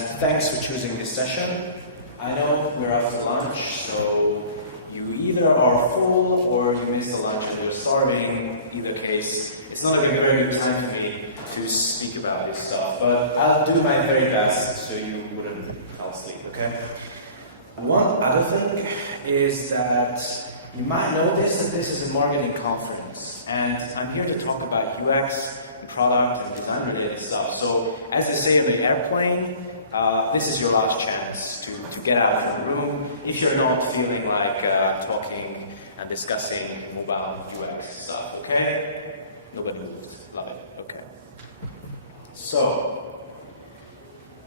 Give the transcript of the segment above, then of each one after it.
and thanks for choosing this session. I know we're after lunch, so you either are full or you missed the lunch and you're starving. Either case, it's not a very good time for me to speak about this stuff, but I'll do my very best so you wouldn't fall asleep, okay? One other thing is that you might notice that this is a marketing conference, and I'm here to talk about UX, product, and design-related stuff. So, as they say in the airplane, this is your last chance to get out of the room if you're not feeling like talking and discussing mobile UX stuff, okay? Nobody moves. Love it. Okay. So,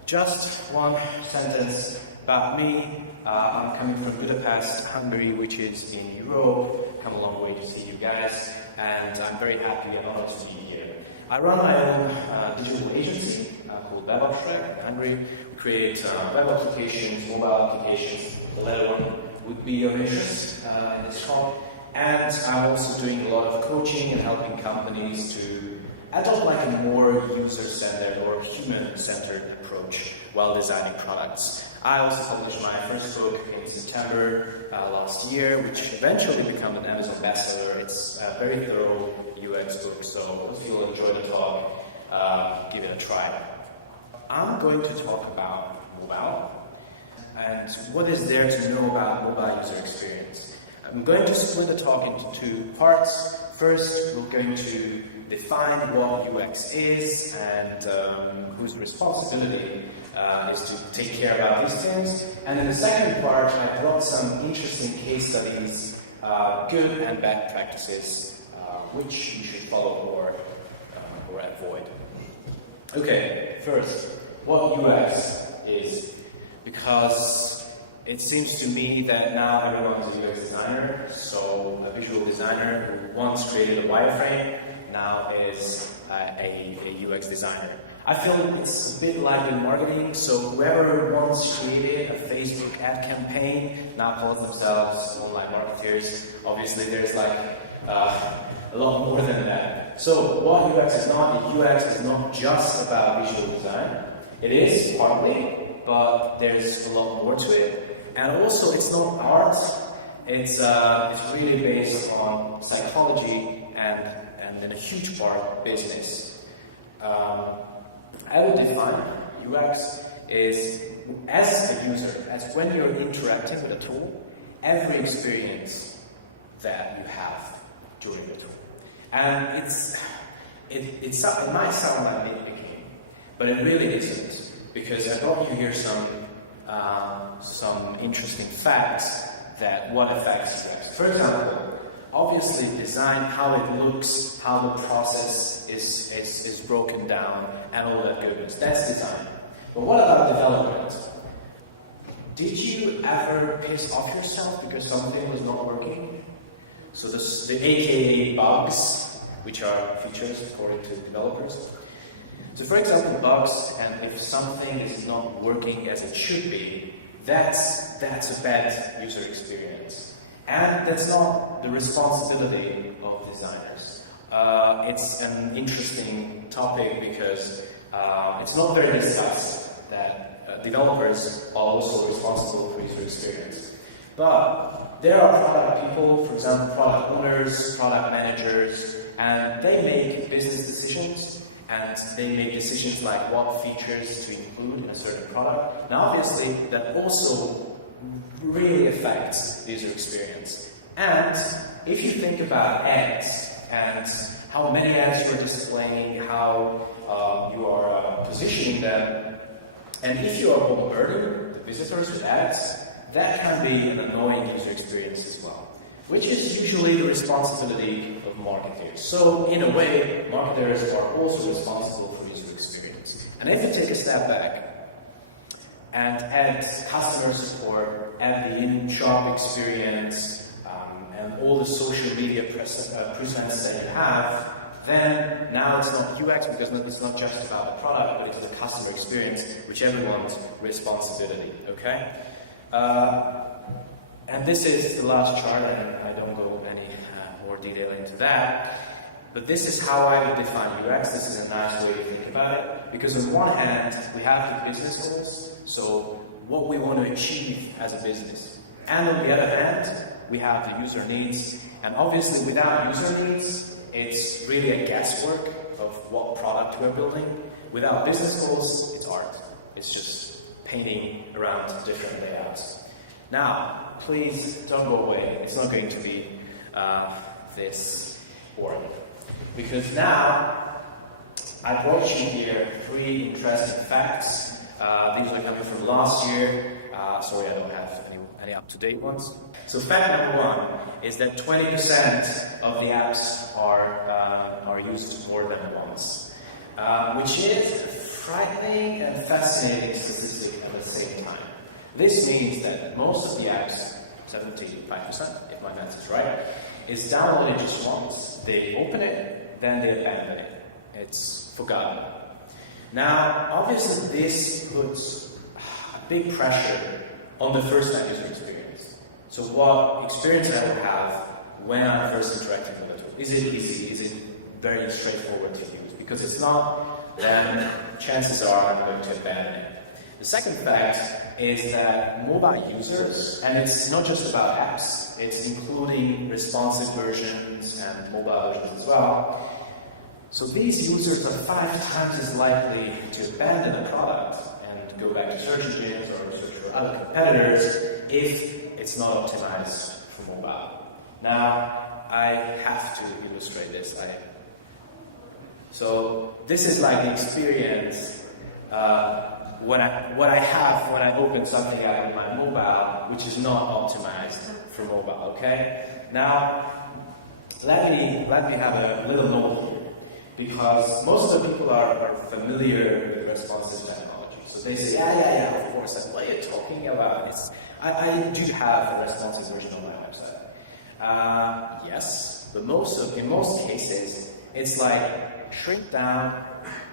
just one sentence about me. I'm coming from Budapest, Hungary, which is in Europe. Come a long way to see you guys, and I'm very happy and honored to be here. I run my own digital agency called WebAppShrek in Hungary. We create web applications, mobile applications. The latter one would be of interest in this talk. And I'm also doing a lot of coaching and helping companies to adopt like a more user-centered or human-centered approach while designing products. I also published my first book in September last year, which eventually became an Amazon bestseller. It's a very thorough UX book, so if you'll enjoy the talk, give it a try. I'm going to talk about mobile and what is there to know about mobile user experience. I'm going to split the talk into two parts. First, we're going to define what UX is and whose responsibility is to take care about these things. And in the second part, I brought some interesting case studies, good and bad practices, which you should follow or avoid. Okay, first, what UX is, because it seems to me that now everyone's a UX designer, so a visual designer who once created a wireframe now is a UX designer. I feel it's a bit like in marketing, so whoever once created a Facebook ad campaign now calls themselves online marketers. Obviously there's like a lot more than that. So what UX is not, UX is not just about visual design. It is partly, but there's a lot more to it. And also, it's not art. It's really based on psychology and in a huge part, business. I would define UX is, as a user, as when you're interacting with a tool, every experience that you have during the tool. And it might sound like nitpicking, but it really isn't, because I brought you here some interesting facts that what affects UX. For example, obviously design, how it looks, how the process is broken down, and all that goodness. That's design. But what about development? Did you ever piss off yourself because something was not working? So the AKA bugs, which are features according to developers. So for example, bugs, and if something is not working as it should be, that's a bad user experience. And that's not the responsibility of designers. It's an interesting topic because it's not very discussed that developers are also responsible for user experience. But there are product people, for example, product owners, product managers, and they make business decisions. And they make decisions like what features to include in a certain product. Now obviously that also really affects the user experience. And if you think about ads and how many ads you're displaying, how you are positioning them, and if you are bombarding the visitors with ads, that can be an annoying user experience as well, which is usually the responsibility of marketers. So, in a way, marketers are also responsible for user experience. And if you take a step back and add customer support, add the in-shop experience, and all the social media presence that you have, then now it's not UX because it's not just about the product, but it's the customer experience, which everyone's responsibility, okay? And this is the last chart, and I don't go any more detail into that. But this is how I would define UX. This is a nice way to think about it. Because on one hand, we have the business goals, so what we want to achieve as a business. And on the other hand, we have the user needs. And obviously, without user needs, it's really a guesswork of what product we're building. Without business goals, it's art. It's just painting around different layouts. Now, please don't go away. It's not going to be this boring. Because now, I brought you here 3 interesting facts. These are coming from last year. Sorry, I don't have any up-to-date ones. So fact number 1 is that 20% of the apps are used more than once, which is a frightening and fascinating statistic at the same time. This means that most of the apps, 75%, if my math is right, is downloaded just once. They open it, then they abandon it. It's forgotten. Now, obviously, this puts a big pressure on the first-time user experience. So what experience I will have when I'm first interacting with the tool? Is it easy? Is it very straightforward to use? Because it's not, then chances are I'm going to abandon it. The second fact is that mobile users, and it's not just about apps, it's including responsive versions and mobile versions as well. So these users are 5 times as likely to abandon a product and go back to search engines or search for other competitors if it's not optimized for mobile. Now, I have to illustrate this. So this is like the experience what I have when I open something out on my mobile, which is not optimized for mobile. Okay. Now, let me have a little note here. Because most of the people are familiar with responsive technology. So they say, yeah, of course, that's what you're talking about. I do have a responsive version on my website. Yes, but in most cases, it's like shrink down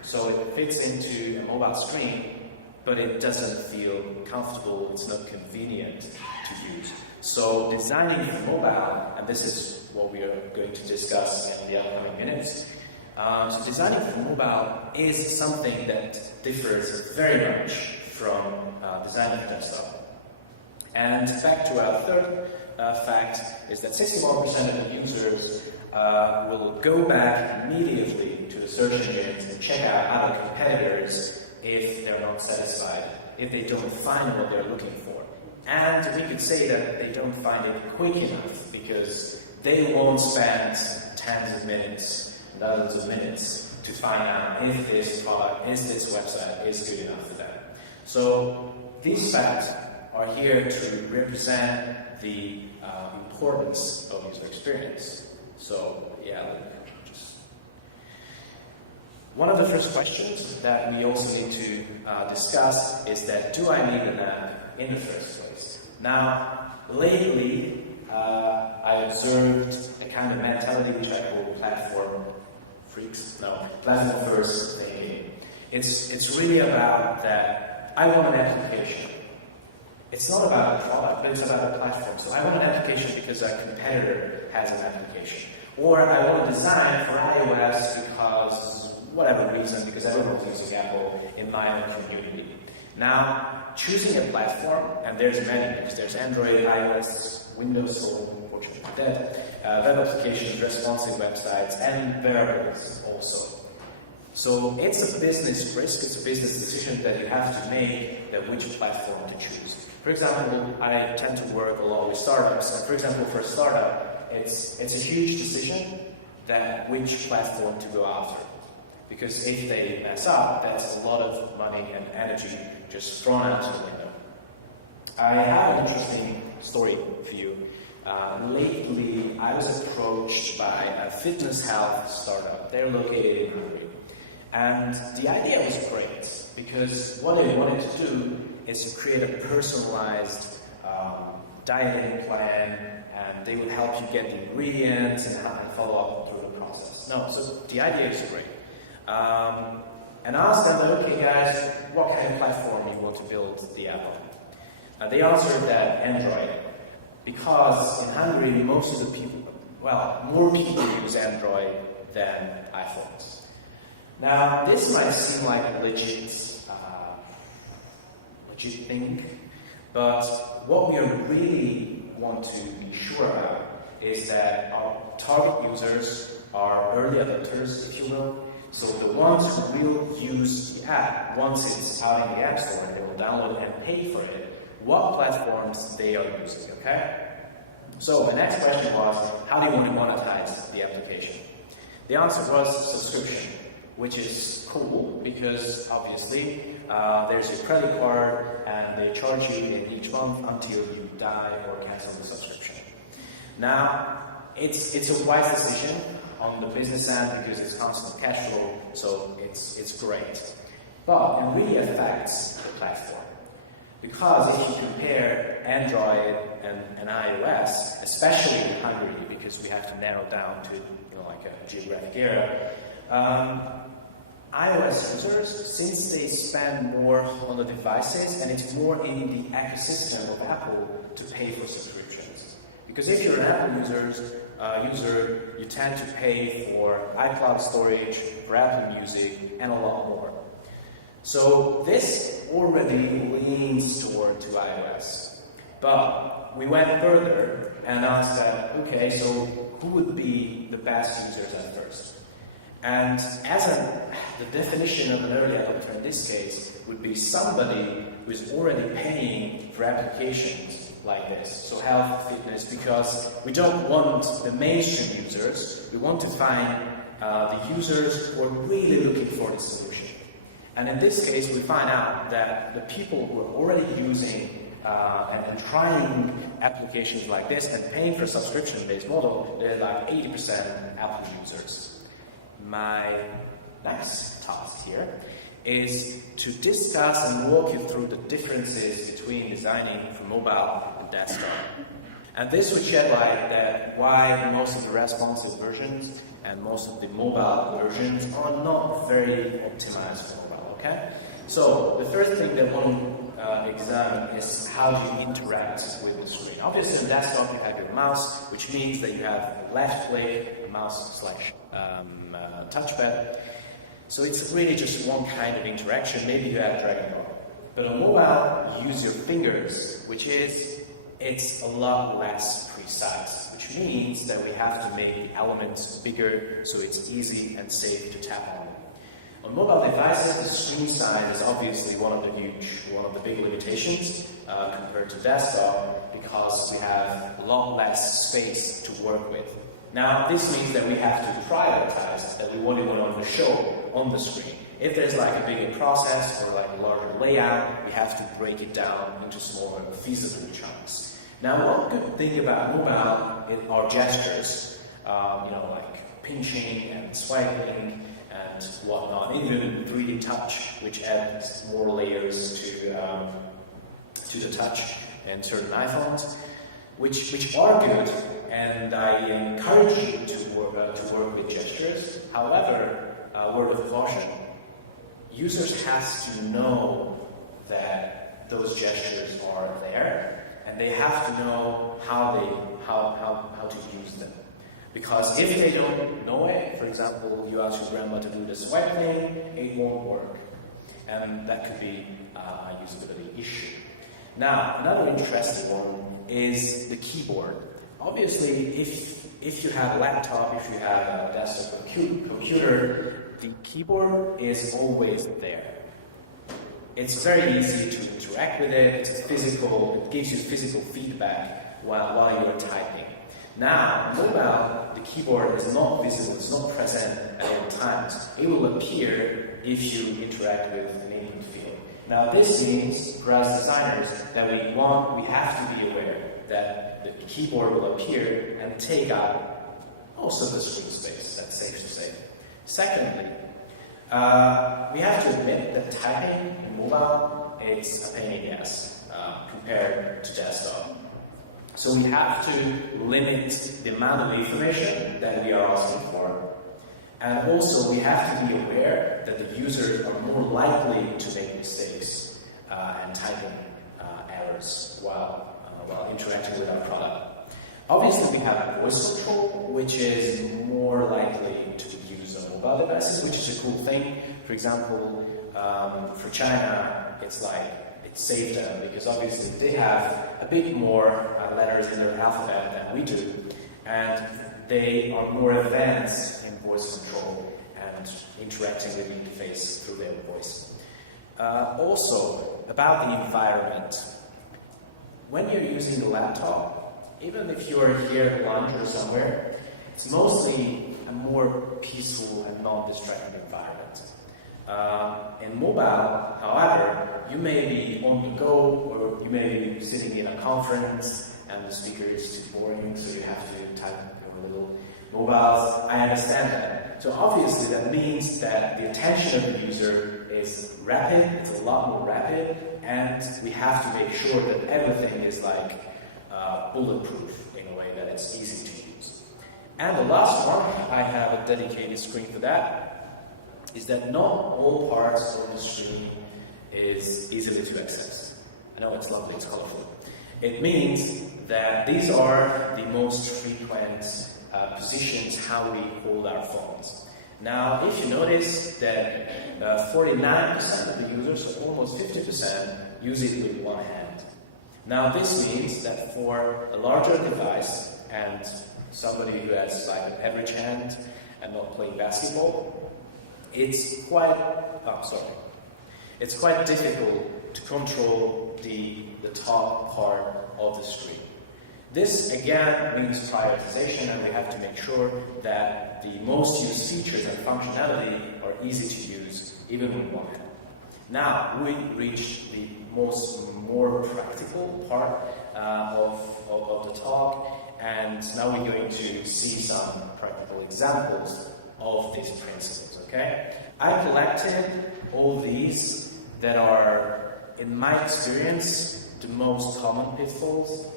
so it fits into a mobile screen, but it doesn't feel comfortable, it's not convenient to use. So designing for mobile, and this is what we are going to discuss in the upcoming minutes, so designing for mobile is something that differs very much from designing for desktop. And back to our third fact is that 61% of the users will go back immediately to the search engines and check out other competitors if they're not satisfied, if they don't find what they're looking for. And we could say that they don't find it quick enough because they won't spend tens of minutes, dozens of minutes to find out if this product, this website is good enough for them. So these facts are here to represent the importance of user experience. So one of the first questions that we also need to discuss is that, do I need an app in the first place? Now, lately, I observed a kind of mentality which I call platform first thinking. It's really about that I want an application. It's not about the product, but it's about the platform. So I want an application because a competitor has an application. Or I want a design for iOS because whatever reason, because everyone uses Apple in my own community. Now, choosing a platform, and there's many, there's Android, iOS, Windows, so unfortunately dead, web applications, responsive websites, and wearables also. So it's a business risk, it's a business decision that you have to make that which platform to choose. For example, I tend to work along with startups, and for example, for a startup, it's a huge decision that which platform to go after. Because if they mess up, that's a lot of money and energy just thrown out the window. I have an interesting story for you. Lately, I was approached by a fitness health startup. They're located in Hungary. And the idea was great, because what they wanted to do is to create a personalized dieting plan, and they would help you get the ingredients and follow up through the process. No, so the idea is great. And I asked them, okay guys, what kind of platform you want to build the app on? They answered that Android, because in Hungary more people use Android than iPhones. Now, this might seem like a legit thing, but what we really want to be sure about is that our target users are early adopters, if you will. So the ones who will use the app once it's out in the App Store and they will download and pay for it, what platforms they are using, okay? So the next question was, how do you want to monetize the application? The answer was subscription, which is cool because obviously there's your credit card and they charge you in each month until you die or cancel the subscription. Now, it's a wise decision on the business end because it's constant cash flow, so it's great. But it really affects the platform. Because if you compare Android and iOS, especially in Hungary, because we have to narrow down to like a geographic area, iOS users, since they spend more on the devices and it's more in the ecosystem of Apple to pay for subscriptions. Because if you're an Apple user, you tend to pay for iCloud storage, for Apple Music, and a lot more. So this already leans toward to iOS. But we went further and asked that, okay, so who would be the best users at first? And the definition of an early adopter in this case would be somebody who is already paying for applications like this, so health, fitness, because we don't want the mainstream users, we want to find the users who are really looking for the solution. And in this case, we find out that the people who are already using and trying applications like this and paying for a subscription-based model, they're like 80% Apple users. My next task here is to discuss and walk you through the differences between designing for mobile and desktop. And this would shed light that why most of the responsive versions and most of the mobile versions are not very optimized for mobile, okay? So the first thing that one examine is how do you interact with the screen. Obviously on desktop you have your mouse, which means that you have a left click, a mouse / touchpad. So it's really just one kind of interaction. Maybe you have drag and drop. But on mobile, you use your fingers, it's a lot less precise, which means that we have to make the elements bigger so it's easy and safe to tap on. On mobile devices, the screen size is obviously one of the big limitations compared to desktop because we have a lot less space to work with. Now, this means that we have to prioritize that we want to show on the screen. If there's like a bigger process or like a larger layout, we have to break it down into smaller, feasible chunks. Now, one good thing about mobile are gestures, like pinching and swiping and whatnot, even 3D touch, which adds more layers to the touch in certain iPhones, which are good, and I encourage you to work with gestures. However, word of caution, users have to know that those gestures are there, and they have to know how to use them. Because if they don't know it, for example, you ask your grandma to do the swipe thing, it won't work. And that could be a usability issue. Now, another interesting one is the keyboard. Obviously, if you have a laptop, if you have a desktop computer, the keyboard is always there. It's very easy to interact with it, it gives you physical feedback while you're typing. Now, mobile, the keyboard is not visible, it's not present at all times. It will appear if you interact with an input field. Now, this means, for us designers, that we have to be aware that the keyboard will appear and take up most of the screen space, that's safe to say. Secondly, we have to admit that typing in mobile is a pain in the ass compared to desktop. So we have to limit the amount of information that we are asking for. And also we have to be aware that the users are more likely to make mistakes and typing errors while interacting with our product. Obviously we have voice control, which is more likely to use on mobile devices, which is a cool thing. For example, for China, it's saved them because obviously they have a bit more letters in their alphabet than we do, and they are more advanced in voice control and interacting with the interface through their voice. Also, about the environment. When you're using the laptop, even if you're here at lunch or somewhere, it's mostly a more peaceful and non-distracting environment. In mobile, however, you may be on the go, or you may be sitting in a conference and the speaker is too boring, so you have to type your little mobiles. I understand that. So obviously that means that the attention of the user is rapid, it's a lot more rapid, and we have to make sure that everything is bulletproof in a way that it's easy to use. And the last one, I have a dedicated screen for that, is that not all parts of the screen is easily to access. I know it's lovely, it's colorful. It means that these are the most frequent positions how we hold our phones. Now, if you notice that 49% of the users, so almost 50%, use it with one hand. Now, this means that for a larger device and somebody who has like an average hand and not playing basketball, it's quite difficult to control the top part of the screen. This again means prioritization, and we have to make sure that the most used features and functionality are easy to use, even with one hand. Now we reach the more practical part of the talk, and now we're going to see some practical examples of these principles. Okay, I collected all these that are, in my experience, the most common pitfalls,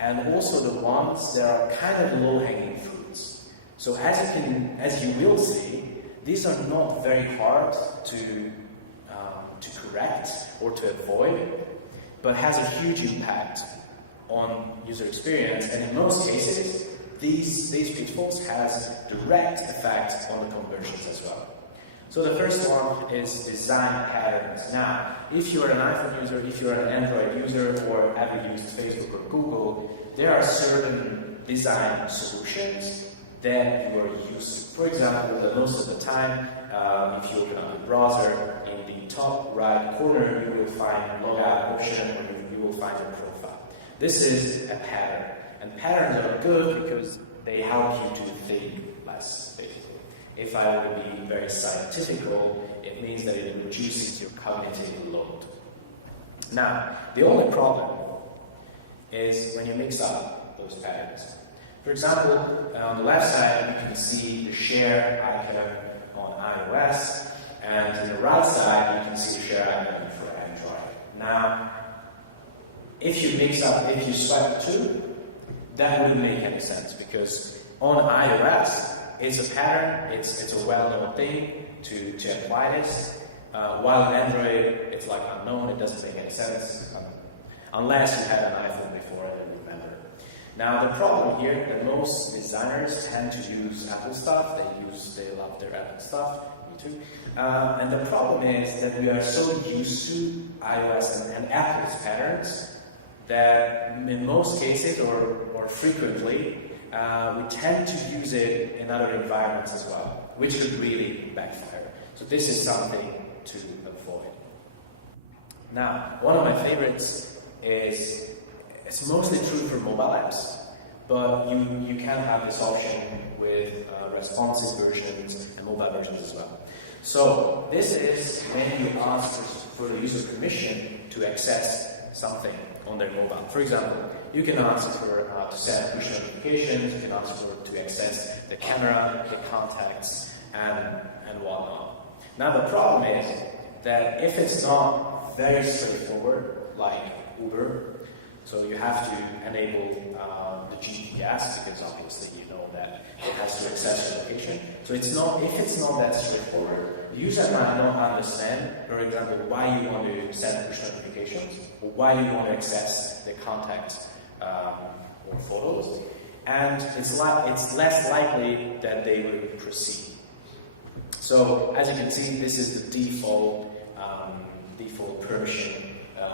and also the ones that are kind of low-hanging fruits. So as you will see, these are not very hard to correct or to avoid, but has a huge impact on user experience, and in most cases, these pitfalls has direct effect on the conversions as well. So the first one is design patterns. Now, if you're an iPhone user, if you're an Android user, or ever used Facebook or Google, there are certain design solutions that you are using. For example, that most of the time, if you open up the browser, in the top right corner, you will find a logout option, or you will find a profile. This is a pattern, and patterns are good because they help you to think less, basically. If I were to be very scientifical, it means that it reduces your cognitive load. Now, the only problem is when you mix up those patterns. For example, on the left side, you can see the share icon on iOS, and on the right side, you can see the share icon for Android. Now, if you swipe the two, that wouldn't make any sense, because on iOS, it's a pattern, it's a well-known thing to apply this, while in Android, it's like unknown, it doesn't make any sense, unless you had an iPhone before and remember. Now, the problem here, that most designers tend to use Apple stuff, they love their Apple stuff, me too, and the problem is that we are so used to iOS and Apple's patterns that in most cases, or frequently, we tend to use it in other environments as well, which could really backfire. So this is something to avoid. Now, one of my favorites is, it's mostly true for mobile apps, but you can have this option with responsive versions and mobile versions as well. So this is when you ask for the user permission to access something on their mobile. For example, you can ask for to send push notifications, you can ask for to access the camera, the contacts, and whatnot. Now the problem is that if it's not very straightforward, like Uber, so you have to enable the GPS, because obviously you know that it has to access your location. So if it's not that straightforward, the user might not understand, for example, why you want to send push notifications, or why you want to access the contact or photos, and it's less likely that they will proceed. So as you can see, this is the default permission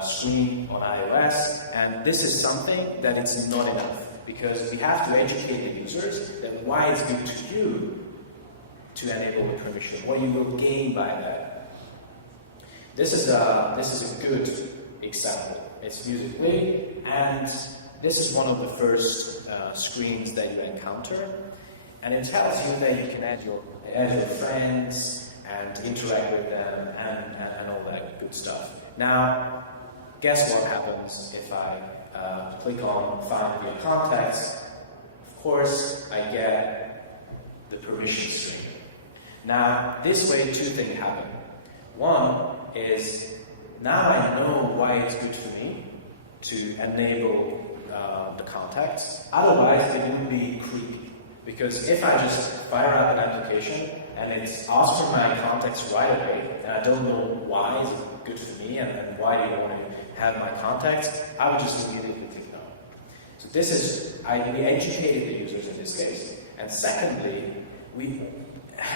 screen on iOS, and this is something that it's not enough, because we have to educate the users that why it's good to you to enable the permission, what you will gain by that. This is a good example. It's music.ly, and this is one of the first screens that you encounter, and it tells you that you can add your friends and interact with them and all that good stuff. Now, guess what happens if I click on Find Your Contacts? Of course, I get the permission screen. Now, this way, two things happen. One is, now I know why it's good for me to enable the contacts. Otherwise, it would be creepy. Because if I just fire up an application and it's asks for my contacts right away, and I don't know why it's good for me and why do you want to have my contacts, I would just immediately click no. So this is, we educated the users in this case. And secondly, we,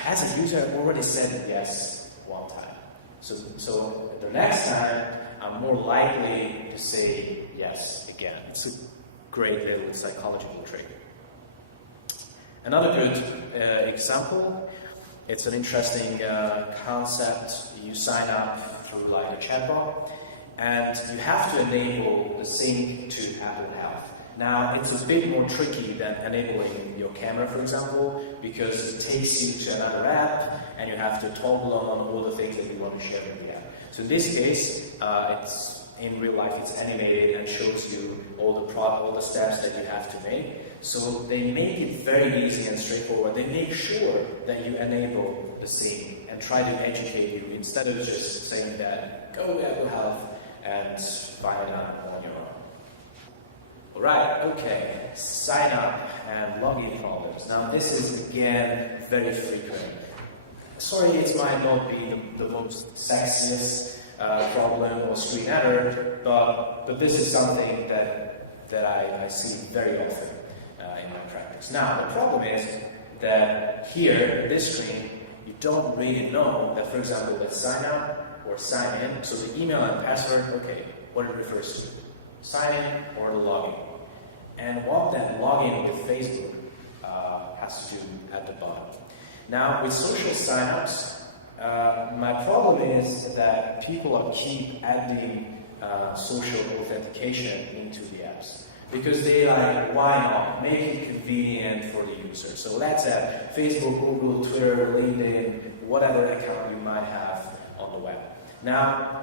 as a user, already said yes one time. So the next time, I'm more likely to say yes again. It's a great little psychological trick. Another good example, it's an interesting concept. You sign up through like a chatbot, and you have to enable the sync to Apple Health. Now, it's a bit more tricky than enabling your camera, for example, because it takes you to another app, and you have to toggle on all the things that you want to share in the app. So in this case, it's in real life, it's animated and shows you all the steps that you have to make. So they make it very easy and straightforward. They make sure that you enable the sync and try to educate you instead of just saying that go to Apple Health and find it out on your own. Alright, okay, sign up and login problems. Now this is again very frequent. Sorry, it might not be the most sexiest problem or screen error, but this is something that I see very often in my practice. Now the problem is that here in this screen you don't really know that, for example, let's sign up or sign in. So the email and password, okay, what it refers to, sign in or the login. And what that login with Facebook has to do at the bottom. Now, with social signups, my problem is that people keep adding social authentication into the apps. Because they like, why not? Make it convenient for the user. So let's add Facebook, Google, Twitter, LinkedIn, whatever account you might have on the web. Now,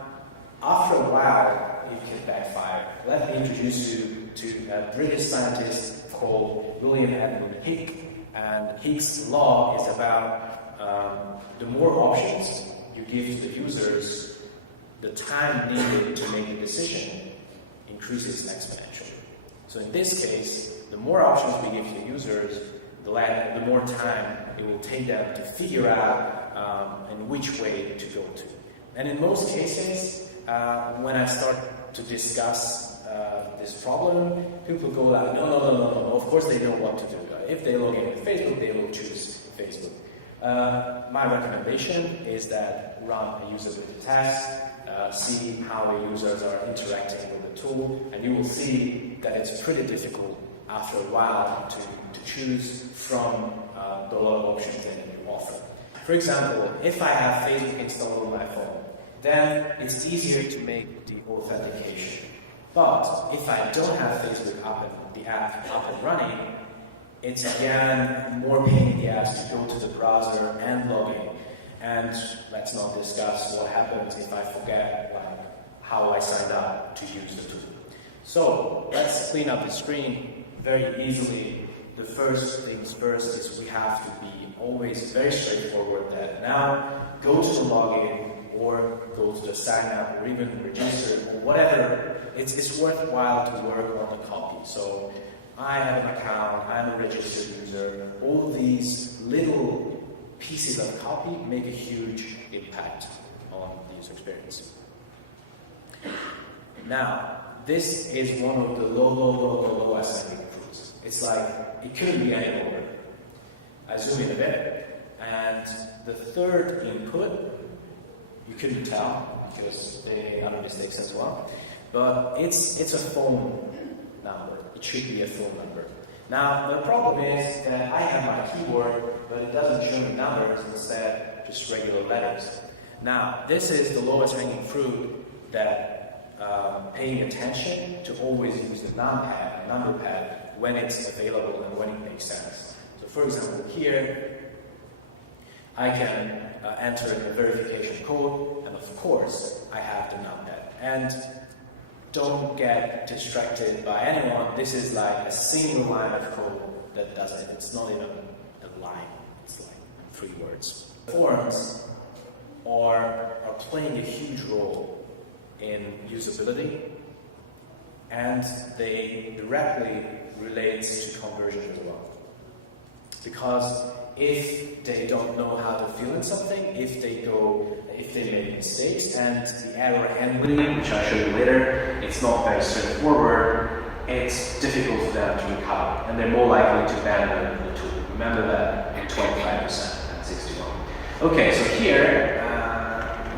after a while, it can backfire. Let me introduce you to a British scientist called William Edmund Hicks. And Hicks' law is about the more options you give to the users, the time needed to make a decision increases exponentially. So in this case, the more options we give to the users, the more time it will take them to figure out in which way to go to. And in most cases, when I start to discuss this problem, people go like, no, of course they know what to do. If they log in with Facebook, they will choose Facebook. My recommendation is that run a usability test, see how the users are interacting with the tool, and you will see that it's pretty difficult after a while to choose from the lot of options that you offer. For example, if I have Facebook installed on my phone, then it's easier to make the authentication. But if I don't have Facebook the app up and running, it's again more pain in the ass to go to the browser and log in. And let's not discuss what happens if I forget how I signed up to use the tool. So let's clean up the screen very easily. The first things first is we have to be always very straightforward that now go to the login or go to the sign up or even register or whatever. It's worthwhile to work on the copy. So I have an account, I'm a registered user. All these little pieces of copy make a huge impact on the user experience. Now, this is one of the low aesthetic proofs. It's like, it couldn't be any lower. I zoom in a bit, and the third input, you couldn't tell because there are other mistakes as well, but it's a phone number. It should be a phone number. Now, the problem is that I have my keyboard, but it doesn't show me numbers, instead just regular letters. Now, this is the lowest hanging fruit that paying attention to always use the number pad when it's available and when it makes sense. So for example, here, I can enter a verification code, and of course, I have the numpad. And don't get distracted by anyone. This is like a single line of code that does it. It's not even a line. It's like 3 words. Forms are playing a huge role in usability, and they directly relate to conversion as well. Because if they don't know how to fill in something, if they make mistakes, and the error handling, which I'll show you later, it's not very straightforward, it's difficult for them to recover, and they're more likely to abandon the tool. Remember that in 25% and 61. Okay, so here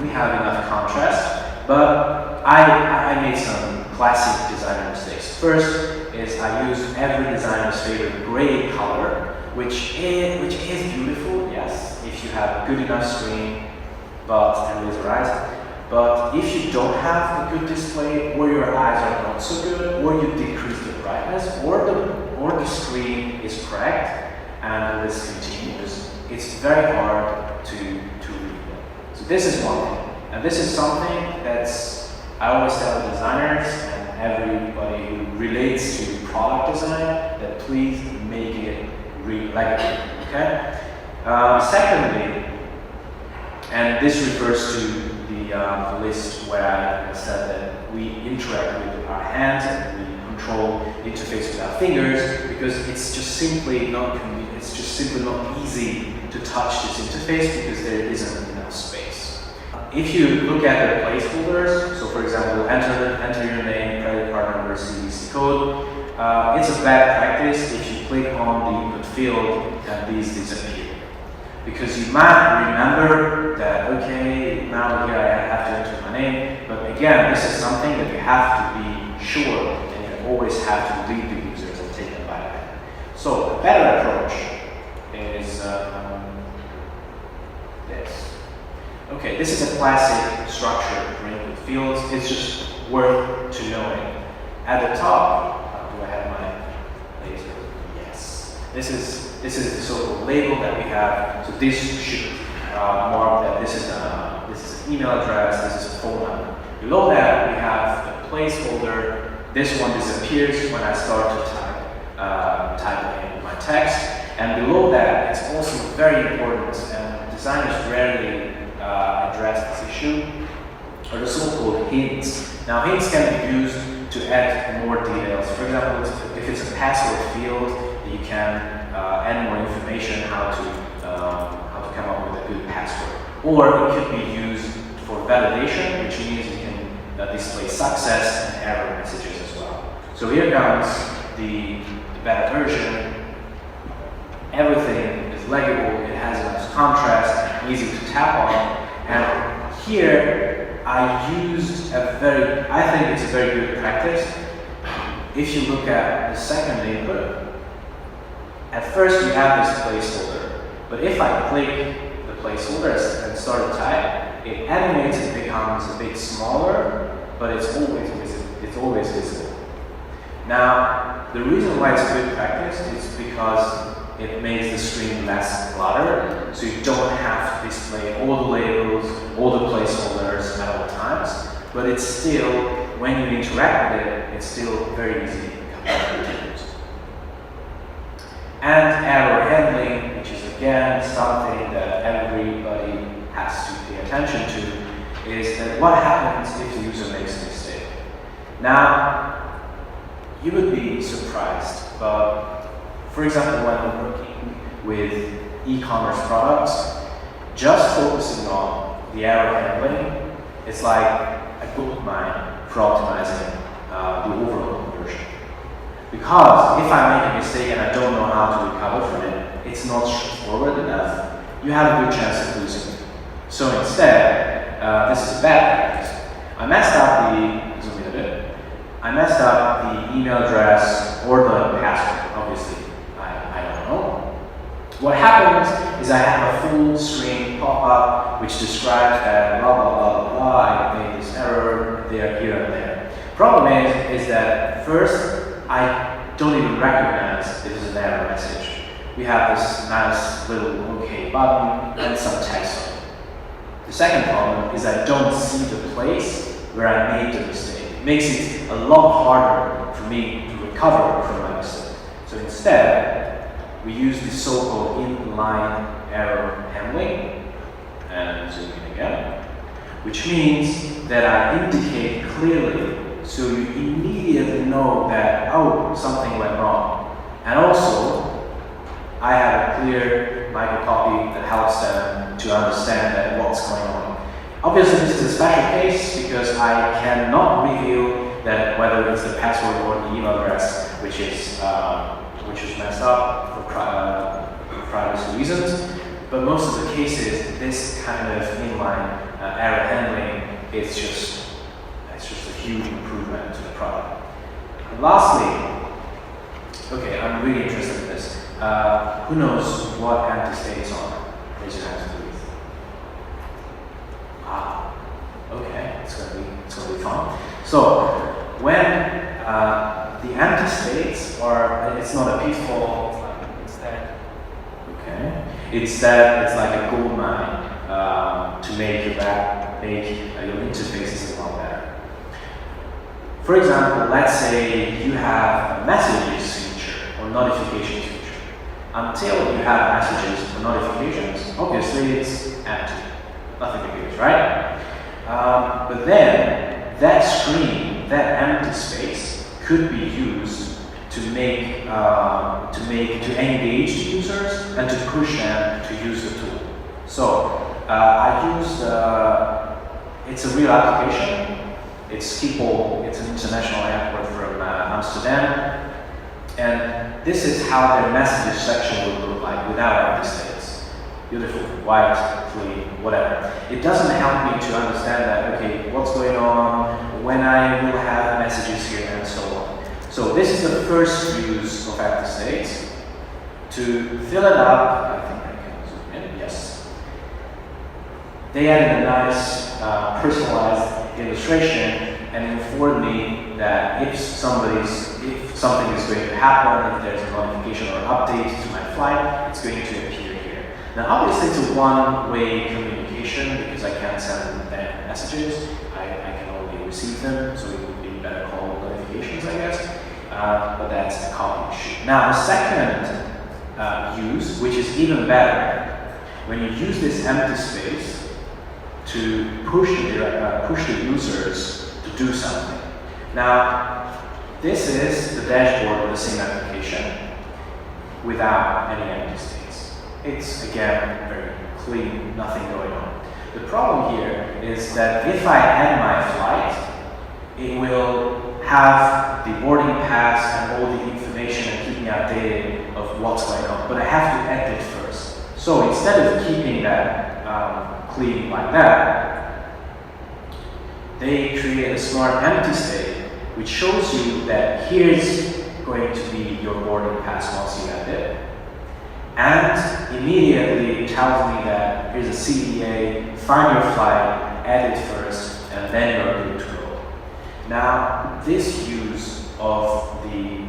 we have enough contrast. But I made some classic designer mistakes. First is I use every designer's favorite gray color, which is beautiful, yes, if you have good enough screen, and laser eyes. But if you don't have a good display, or your eyes are not so good, or you decrease the brightness, or the screen is cracked and this continues, it's very hard to read it. So this is one thing. And this is something I always tell designers and everybody who relates to product design that please make it read legible, okay? Secondly, and this refers to the list where I said that we interact with our hands and we control the interface with our fingers, because it's just simply not convenient. It's just simply not easy to touch this interface because there isn't enough space. If you look at the placeholders, so for example, enter your name, credit card number, CVC code, it's a bad practice if you click on the input field and these disappear. Because you might remember that, okay, now here I have to enter my name, but again, this is something that you have to be sure, and you always have to lead the users and take them by the hand. So a better approach is this. Okay, this is a classic structure for input fields. It's just worth to knowing. At the top, do I have my laser? Yes. This is the so-called label that we have. So this should mark that this is an email address, this is a phone number. Below that, we have the placeholder. This one disappears when I start to type in my text. And below that, it's also very important, and designers rarely address this issue, are the so-called hints. Now, hints can be used to add more details. For example, if it's a password field, you can add more information how to come up with a good password. Or it could be used for validation, which means you can display success and error messages as well. So here comes the beta version. Everything is legible, it has enough contrast, easy to tap on, and here I used I think it's a very good practice. If you look at the second input, at first we have this placeholder, but if I click the placeholder and start to type, it animates, it becomes a bit smaller, but it's always visible. Now, the reason why it's a good practice is because it makes the screen less cluttered, so you don't have to display all the labels, all the placeholders at all times, but it's still, when you interact with it, it's still very easy to use. And error handling, which is again something that everybody has to pay attention to, is that what happens if the user makes a mistake. Now, you would be surprised, but for example, when I'm working with e-commerce products, just focusing on the error handling is like a gold mine for optimizing the overall conversion. Because if I make a mistake and I don't know how to recover from it, it's not straightforward enough. you have a good chance of losing it. So instead, this is a bad practice. I messed up the email address or the password. Obviously, I don't know. What happens is I have a full screen pop-up which describes that blah blah blah blah blah, I made this error there, here and there. Problem is that first, I don't even recognize this is an error message. We have this nice little OK button and some text on it. The second problem is I don't see the place where I made the mistake. It makes it a lot harder for me to recover from my mistake. So instead, we use the so-called inline error handling, and zoom in again, which means that I indicate clearly so you immediately know that, oh, something went wrong. And also, I have a clear microcopy that helps them to understand that what's going on. Obviously, this is a special case because I cannot reveal that whether it's the password or the email address which is messed up for privacy reasons. But most of the cases, this kind of inline error handling is just a huge improvement to the product. And lastly, okay, I'm really interested in this. Who knows what anti-states are? Raise your hands, please. Ah, okay, it's gonna be fun. So when the anti-states are, it's not a peaceful. Instead, it's like a gold mine to make your interfaces a lot better. For example, let's say you have a messages feature or notifications feature. Until you have messages or notifications, obviously it's empty. Nothing to use, right? But then that screen, that empty space, could be used to engage the users and to push them to use the tool. So I used it's a real application. It's an international airport from Amsterdam, and this is how their messages section would look like without empty states. Beautiful, white, clean, whatever. It doesn't help me to understand that, okay, what's going on, when I will have messages here, and so on. So this is the first use of empty states. To fill it up, I think I can zoom in, yes. They added a nice personalized illustration and informed me that if something is going to happen, if there's a notification or update to my flight, it's going to appear here. Now obviously it's a one-way communication because I can't send them messages, I can only receive them, so it would be better called notifications, I guess. But that's a common issue. Now the second use, which is even better, when you use this empty space to push the users to do something. Now, this is the dashboard of the same application without any empty states. It's again very clean, nothing going on. The problem here is that if I add my flight, it will have the boarding pass and all the information and keep me updated of what's going on. But I have to edit first. So instead of keeping that clean like that, they create a smart empty state which shows you that here's going to be your boarding pass once you edit. And immediately it tells me that here's a CDA, find your flight, edit first, and then you're good to go. Now, this use of the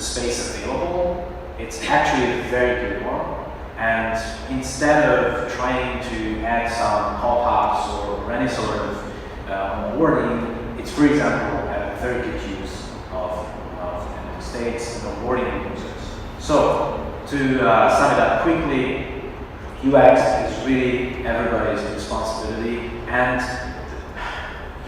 space available, it's actually a very good one. And instead of trying to add some pop-ups or any sort of onboarding, it's, for example, a very good use of empty states and onboarding users. So, to sum it up quickly, UX is really everybody's responsibility, and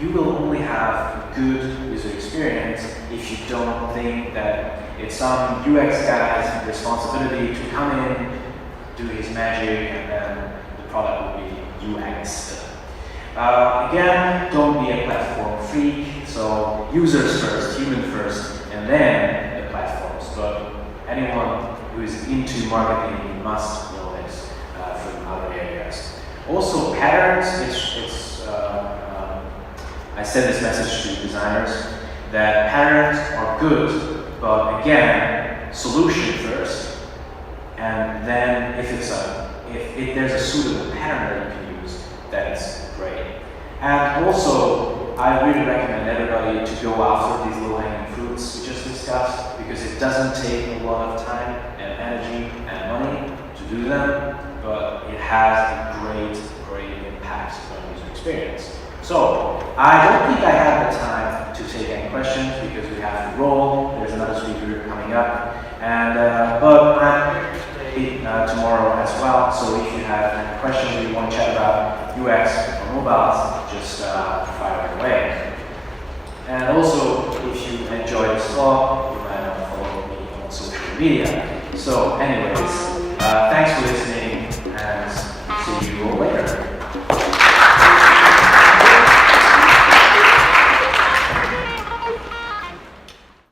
you will only have good user experience if you don't think that it's some UX guy's responsibility to come in, do his magic, and then the product will be UX. Again, don't be a platform freak, so users first, human first, and then the platforms. But anyone who is into marketing must know this. Also patterns, I send this message to designers that patterns are good, but again, solution first, and then if there's a suitable pattern that you can use, that's great. And also, I really recommend everybody to go after these low-hanging fruits we just discussed, because it doesn't take a lot of time and energy and money to do them, but it has a great impact on user experience. So, I don't think I have the time to take any questions because we have to roll. There's another speaker coming up, and but I'm tomorrow as well. So if you have any questions or you want to chat about UX or mobiles, just fire it away. And also, if you enjoy this talk, you might want to follow me on social media. So, anyways, thanks for listening.